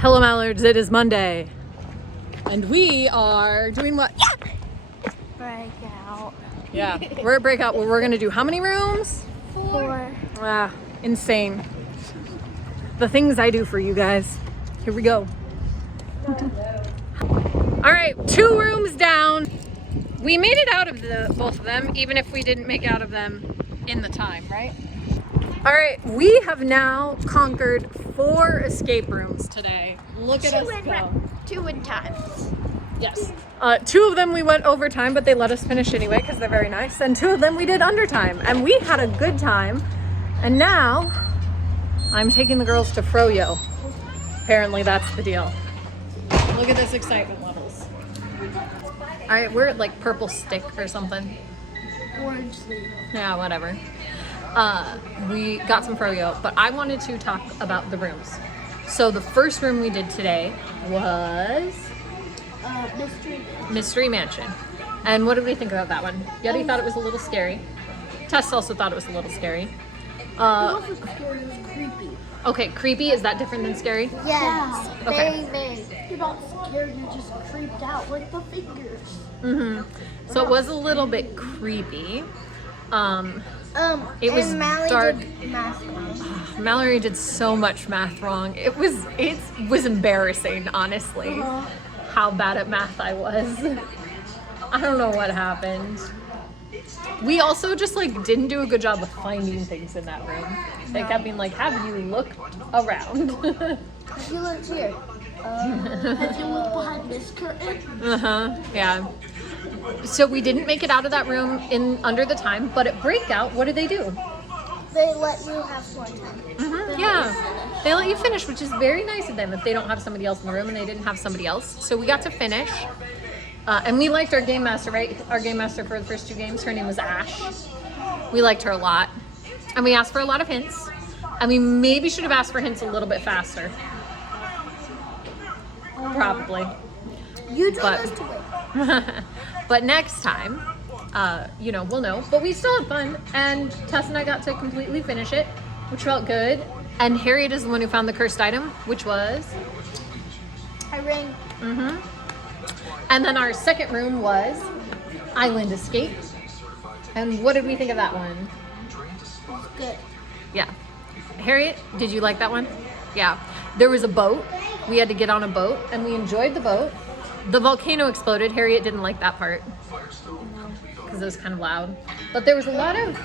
Hello Mallards, it is Monday. And we are doing what? Yeah! Breakout. Yeah, we're at Breakout where we're gonna do how many rooms? 4. Ah, insane. The things I do for you guys. Here we go. All right, 2 rooms down. We made it out of both of them, even if we didn't make out of them in the time, right? All right, we have now conquered 4 escape rooms today. Look at us go. 2 in times. Yes. 2 of them we went overtime, but they let us finish anyway because they're very nice. And 2 of them we did undertime, and we had a good time. And now I'm taking the girls to Froyo. Apparently that's the deal. Look at this excitement levels. All right, we're at like Purple Stick or something. Orange leaf. Yeah, whatever. We got some Froyo, but I wanted to talk about the rooms. So the first room we did today was Mystery Mansion. And what did we think about that one? Yeti thought it was a little scary. Tess also thought it was a little scary. It wasn't scary, it was creepy. Okay, creepy, is that different than scary? Yes. Okay. Very. You're not scared, you're just creeped out like the fingers. Mm-hmm. So it was a little bit creepy. It was Mallory dark. Did math wrong. Mallory did so much math wrong. It was embarrassing, honestly, how bad at math I was. I don't know what happened. We also just like didn't do a good job of finding things in that room. They kept being like, "Have you looked around?" Have you looked here? Have you looked behind this curtain? Yeah. So we didn't make it out of that room in under the time, but at Breakout, what did they do? They let you have more time. Yeah, they let you finish, which is very nice of them if they don't have somebody else in the room, and they didn't have somebody else. So we got to finish. And we liked our game master, right? Our game master for the first 2 games, her name was Ash. We liked her a lot. And we asked for a lot of hints. And we maybe should have asked for hints a little bit faster. Probably. You told us to wait. But next time, we'll know. But we still had fun. And Tess and I got to completely finish it, which felt good. And Harriet is the one who found the cursed item, which was? A ring. And then our second room was Island Escape. And what did we think of that one? Good. Yeah. Harriet, did you like that one? Yeah. There was a boat. We had to get on a boat, and we enjoyed the boat. The volcano exploded. Harriet didn't like that part because it was kind of loud. But there was a lot of...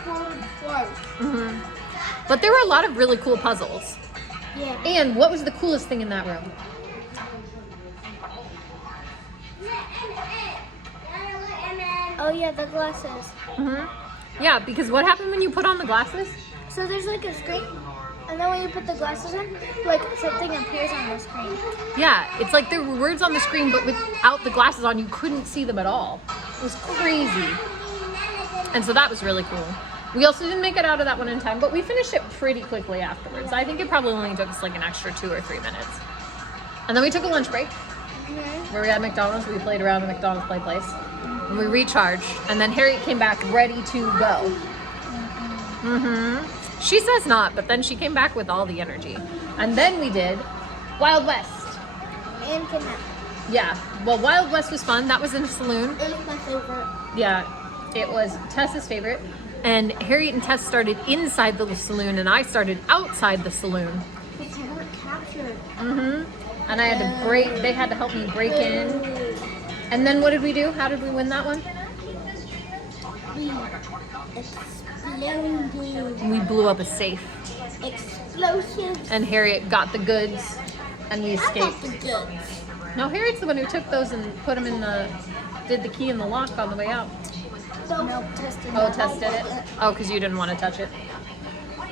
But there were a lot of really cool puzzles. Yeah. And what was the coolest thing in that room? Oh yeah, the glasses. Yeah, because what happened when you put on the glasses? So there's like a screen, and then when you put the glasses on, like something appears on the screen. Yeah, it's like there were words on the screen, but without the glasses on, you couldn't see them at all. It was crazy. And so that was really cool. We also didn't make it out of that one in time, but we finished it pretty quickly afterwards. I think it probably only took us like an extra 2 or 3 minutes. And then we took a lunch break where we had McDonald's. We played around the McDonald's play place. And we recharged. And then Harriet came back ready to go. She says not, but then she came back with all the energy. And then we did Wild West. And kidnap. Yeah, well, Wild West was fun. That was in a saloon. It was my favorite. Yeah, it was Tess's favorite. And Harriet and Tess started inside the saloon, and I started outside the saloon. Because you weren't captured. And I had to break, they had to help me break in. And then what did we do? How did we win that one? We exploded. We blew up a safe. Explosives. And Harriet got the goods, and we I got escaped. the goods. No, Harriet's the one who took those and put them in did the key in the lock on the way out. No, tested. Oh, Tess did it? Oh, because you didn't want to touch it.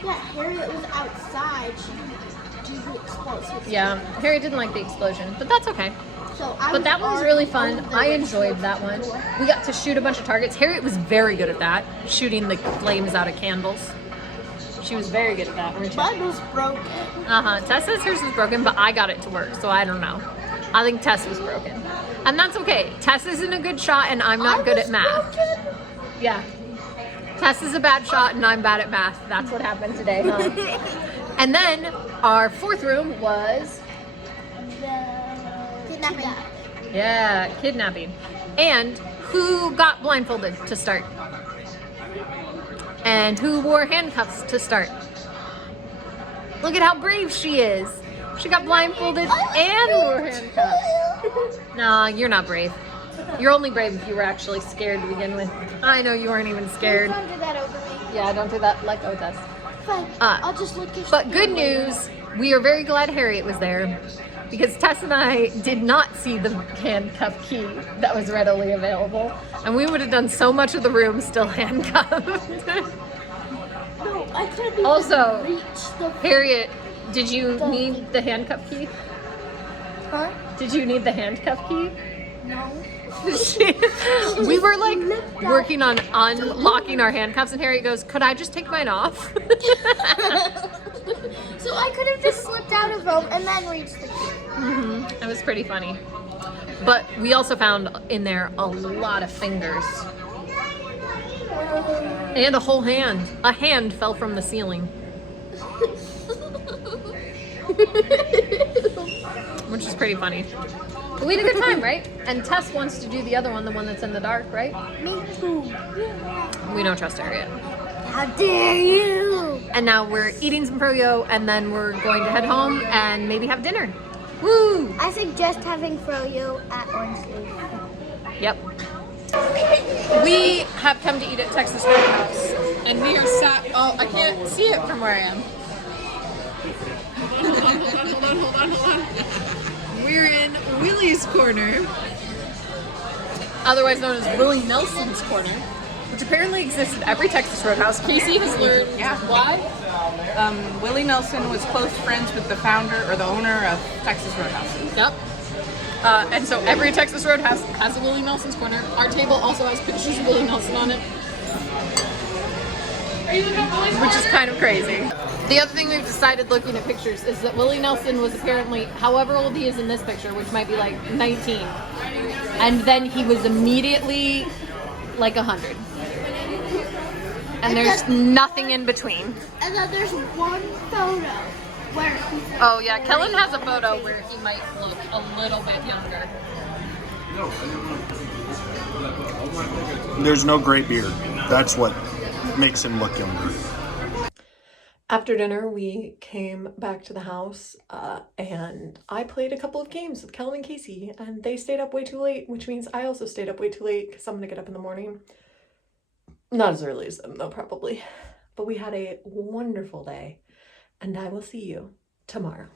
Yeah, Harriet was outside. She did the explosives. Yeah, Harriet didn't like the explosion, but that's okay. So But that one was really fun. I enjoyed that one. We got to shoot a bunch of targets. Harriet was very good at that, shooting the flames out of candles. She was very good at that, weren't you? Mine was broken. Tess says hers was broken, but I got it to work, so I don't know. I think Tess was broken. And that's okay. Tess isn't a good shot, and I'm not good at math. Broken. Yeah. Tess is a bad shot, and I'm bad at math. That's what happened today, huh? And then our 4th room was Kidnapping. Yeah, kidnapping. And who got blindfolded to start? And who wore handcuffs to start? Look at how brave she is. She got blindfolded and wore handcuffs. No, you're not brave. You're only brave if you were actually scared to begin with. I know you weren't even scared. Don't do that over me. Yeah, don't do that. Let go, Tess. Fine. I'll just look at But good news, we are very glad Harriet was there because Tess and I did not see the handcuff key that was readily available. And we would have done so much of the room still handcuffed. No, I couldn't even Also, reach the... Harriet, did you need the handcuff key? Huh? Did you need the handcuff key? No. We were like working on unlocking our handcuffs, and Harriet goes, "Could I just take mine off?" So I could have just slipped out of them and then reached the key. It was pretty funny. But we also found in there a lot of fingers and a whole hand. A hand fell from the ceiling, which is pretty funny. But we had a good time, right? And Tess wants to do the other one, the one that's in the dark, right? Me too. We don't trust her yet. How dare you? And now we're eating some froyo, and then we're going to head home and maybe have dinner. Woo! I suggest having froyo at Orange Leaf. Yep. We have come to eat at Texas Roadhouse, and we are sat. Oh, I can't see it from where I am. Hold on. We're in Willie's corner, otherwise known as Willie Nelson's corner, which apparently exists at every Texas Roadhouse. Casey has learned why. Willie Nelson was close friends with the founder or the owner of Texas Roadhouse. Yep. And so every Texas Roadhouse has a Willie Nelson's corner. Our table also has pictures of Willie Nelson on it, which is kind of crazy. The other thing we've decided looking at pictures is that Willie Nelson was apparently, however old he is in this picture, which might be like 19, and then he was immediately like 100. And there's nothing in between. And then there's one photo where he's Oh yeah, Kellen has a photo where he might look a little bit younger. There's no gray beard. That's what makes him look younger. After dinner, we came back to the house and I played a couple of games with Kellen and Casey, and they stayed up way too late, which means I also stayed up way too late because I'm gonna get up in the morning. Not as early as them though, probably. But we had a wonderful day, and I will see you tomorrow.